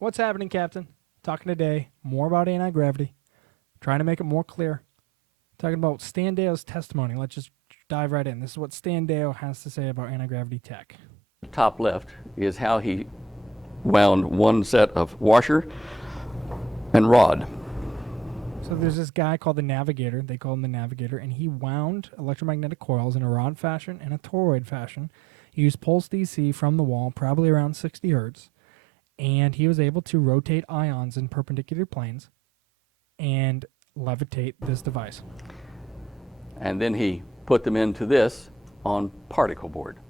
What's happening, Captain? Talking today more about anti-gravity, trying to make it more clear. Talking about Stan Deyo's testimony. Let's just dive right in. This is what Stan Deyo has to say about anti-gravity tech. Top left is how he wound one set of washer and rod. So there's this guy called the Navigator. They call him the Navigator, and he wound electromagnetic coils in a rod fashion and a toroid fashion. He used pulse DC from the wall, probably around 60 hertz, and he was able to rotate ions in perpendicular planes and levitate this device. And then he put them into this on particle board.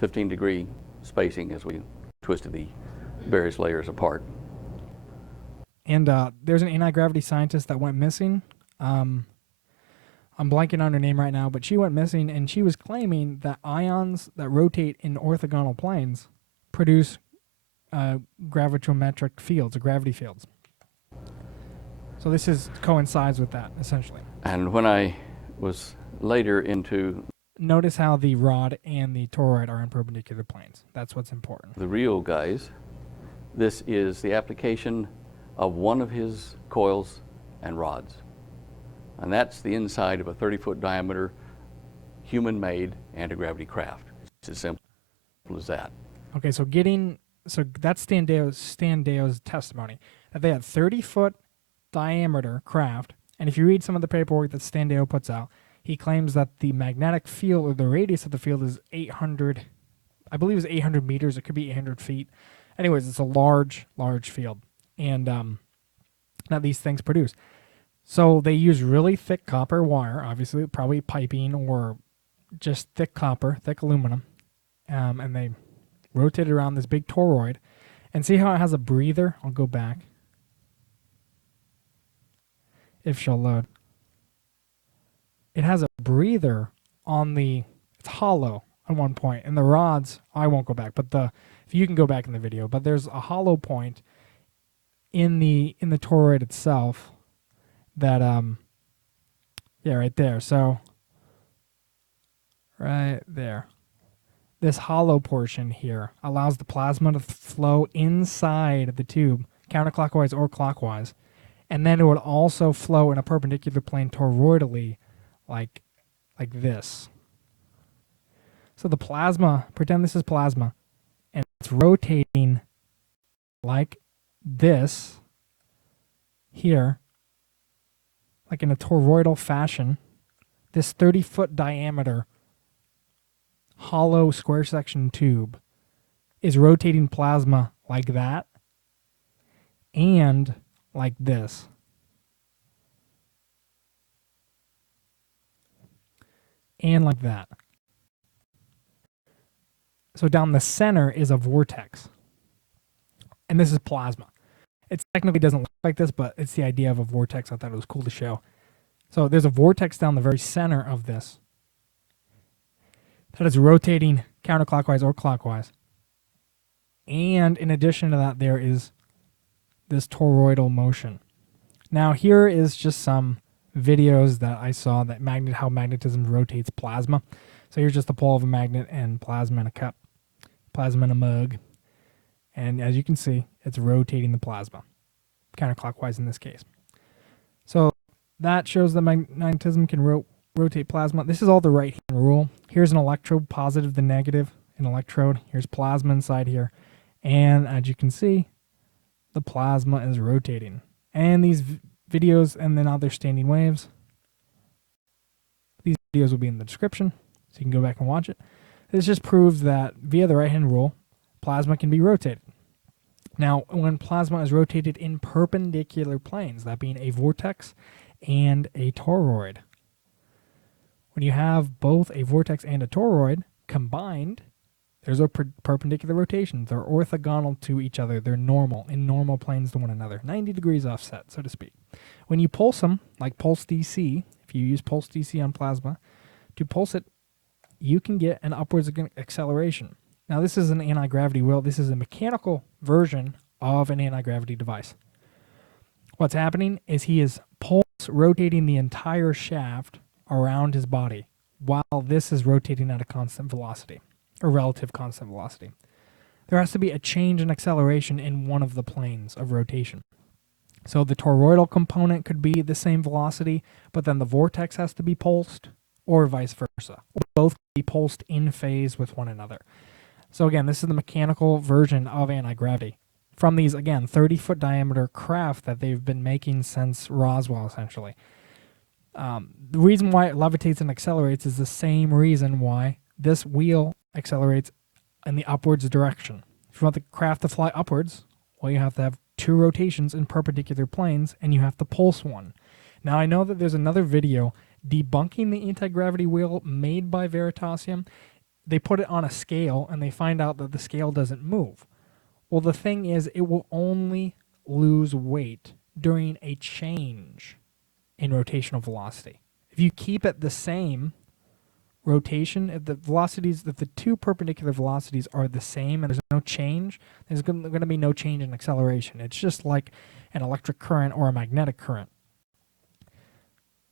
15-degree spacing as we twisted the various layers apart. And there's an anti-gravity scientist that went missing. I'm blanking on her name right now, but she went missing, and she was claiming that ions that rotate in orthogonal planes produce gravitrometric fields, or gravity fields. So this coincides with that, essentially. And when I was later into Notice how the rod and the toroid are in perpendicular planes. That's what's important. the real guys, this is the application of one of his coils and rods. And that's the inside of a 30-foot diameter human-made anti-gravity craft. It's as simple as that. Okay, so that's Stan Deyo's testimony, that they had 30-foot diameter craft, and if you read some of the paperwork that Stan Deyo puts out, he claims that the magnetic field, or the radius of the field, is 800, I believe it's 800 meters, it could be 800 feet. Anyways, it's a large field, and that these things produce. So they use really thick copper wire, obviously, probably piping or just thick copper, thick aluminum, and they rotate it around this big toroid. And see how it has a breather? I'll go back. If she'll load. It has a breather on it's hollow at one point. And the rods, I won't go back, but if you can go back in the video, but there's a hollow point in the toroid itself that, yeah, right there. So, right there. This hollow portion here allows the plasma to flow inside the tube, counterclockwise or clockwise, and then it would also flow in a perpendicular plane toroidally, like this. So the plasma, pretend this is plasma, and it's rotating like this here, like in a toroidal fashion. This 30-foot diameter hollow square section tube is rotating plasma like that and like this. And like that. So down the center is a vortex. And this is plasma. It technically doesn't look like this, but it's the idea of a vortex. I thought it was cool to show. So there's a vortex down the very center of this that is rotating counterclockwise or clockwise. And in addition to that, there is this toroidal motion. Now here is just some videos that I saw that how magnetism rotates plasma. So here's just the pole of a magnet and plasma in a cup, plasma in a mug. And as you can see, it's rotating the plasma, counterclockwise in this case. So that shows that magnetism can rotate plasma. This is all the right-hand rule. Here's an electrode, positive to negative, an electrode. Here's plasma inside here. And as you can see, the plasma is rotating. And these videos and then other standing waves, these videos will be in the description, so you can go back and watch it. This just proves that via the right-hand rule, plasma can be rotated. Now, when plasma is rotated in perpendicular planes, that being a vortex and a toroid, when you have both a vortex and a toroid combined, there's a perpendicular rotation. They're orthogonal to each other. They're normal, in normal planes to one another. 90 degrees offset, so to speak. When you pulse them, like pulse DC, if you use pulse DC on plasma, to pulse it, you can get an upwards acceleration. Now, this is an anti-gravity wheel. This is a mechanical version of an anti-gravity device. What's happening is he is pulse rotating the entire shaft around his body while this is rotating at a constant velocity. or relative constant velocity. There has to be a change in acceleration in one of the planes of rotation. So the toroidal component could be the same velocity, but then the vortex has to be pulsed, or vice versa. Or both be pulsed in phase with one another. So again, this is the mechanical version of anti-gravity from these, again, 30-foot diameter craft that they've been making since Roswell, essentially. The reason why it levitates and accelerates is the same reason why this wheel accelerates in the upwards direction. If you want the craft to fly upwards, well, you have to have 2 rotations in perpendicular planes, and you have to pulse one. Now, I know that there's another video debunking the anti-gravity wheel made by Veritasium. They put it on a scale, and they find out that the scale doesn't move. Well, the thing is, it will only lose weight during a change in rotational velocity. If you keep it the same rotation, if the velocities, if the 2 perpendicular velocities are the same and there's no change, there's going to be no change in acceleration. It's just like an electric current or a magnetic current.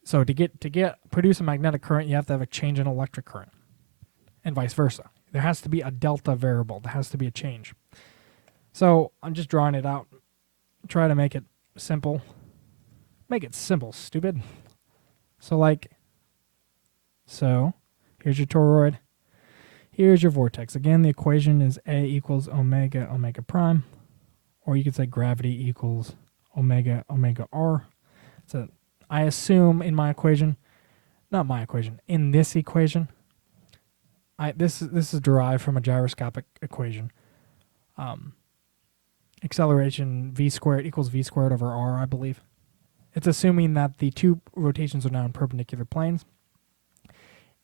So to produce a magnetic current, you have to have a change in electric current, and vice versa. There has to be a delta variable. There has to be a change. So I'm just drawing it out. Try to make it simple. Make it simple, stupid. So here's your toroid. Here's your vortex. Again, the equation is A equals omega, omega prime. Or you could say gravity equals omega, omega r. So I assume in my equation, not my equation, in this equation, this is derived from a gyroscopic equation. Acceleration v squared equals v squared over r, I believe. It's assuming that the 2 rotations are now in perpendicular planes.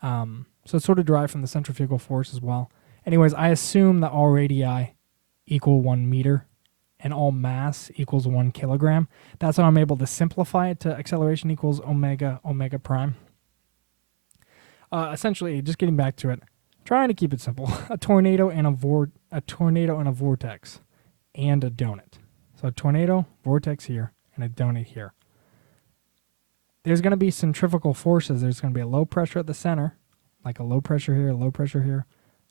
So it's sort of derived from the centrifugal force as well. Anyways, I assume that all radii equal 1 meter and all mass equals 1 kilogram. That's how I'm able to simplify it to acceleration equals omega, omega prime. Essentially, just getting back to it, trying to keep it simple. A tornado and a vortex and a donut. So a tornado, vortex here, and a donut here. There's going to be centrifugal forces. There's going to be a low pressure at the center, like a low pressure here, low pressure here,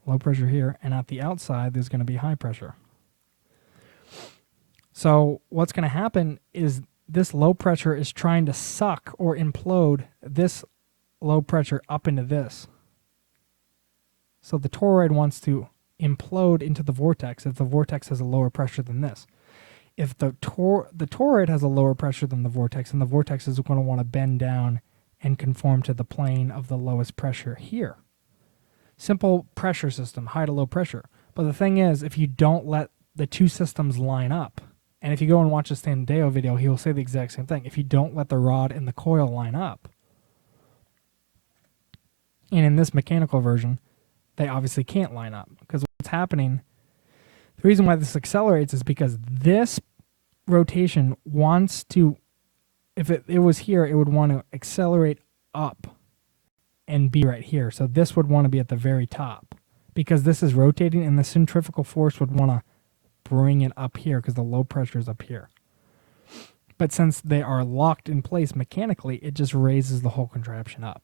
low pressure here, and at the outside, there's going to be high pressure. So what's going to happen is this low pressure is trying to suck or implode this low pressure up into this. So the toroid wants to implode into the vortex if the vortex has a lower pressure than this. If the toroid has a lower pressure than the vortex, then the vortex is going to want to bend down and conform to the plane of the lowest pressure here. Simple pressure system, high to low pressure. But the thing is, if you don't let the 2 systems line up, and if you go and watch the Stan Deyo video, he will say the exact same thing. If you don't let the rod and the coil line up, and in this mechanical version, they obviously can't line up, because what's happening, the reason why this accelerates is because this rotation wants to, if it was here, it would want to accelerate up and be right here. So this would want to be at the very top because this is rotating, and the centrifugal force would want to bring it up here because the low pressure is up here. But since they are locked in place mechanically, it just raises the whole contraption up.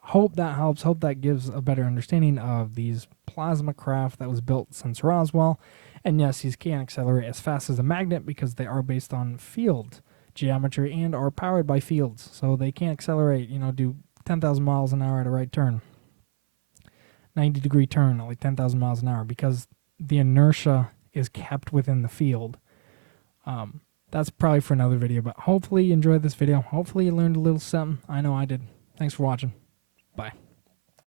Hope that helps. Hope that gives a better understanding of these plasma craft that was built since Roswell. And yes, these can accelerate as fast as a magnet because they are based on field geometry and are powered by fields. So they can accelerate, do 10,000 miles an hour at a right turn. 90-degree turn at like 10,000 miles an hour because the inertia is kept within the field. That's probably for another video, but hopefully you enjoyed this video. Hopefully you learned a little something. I know I did. Thanks for watching. Bye.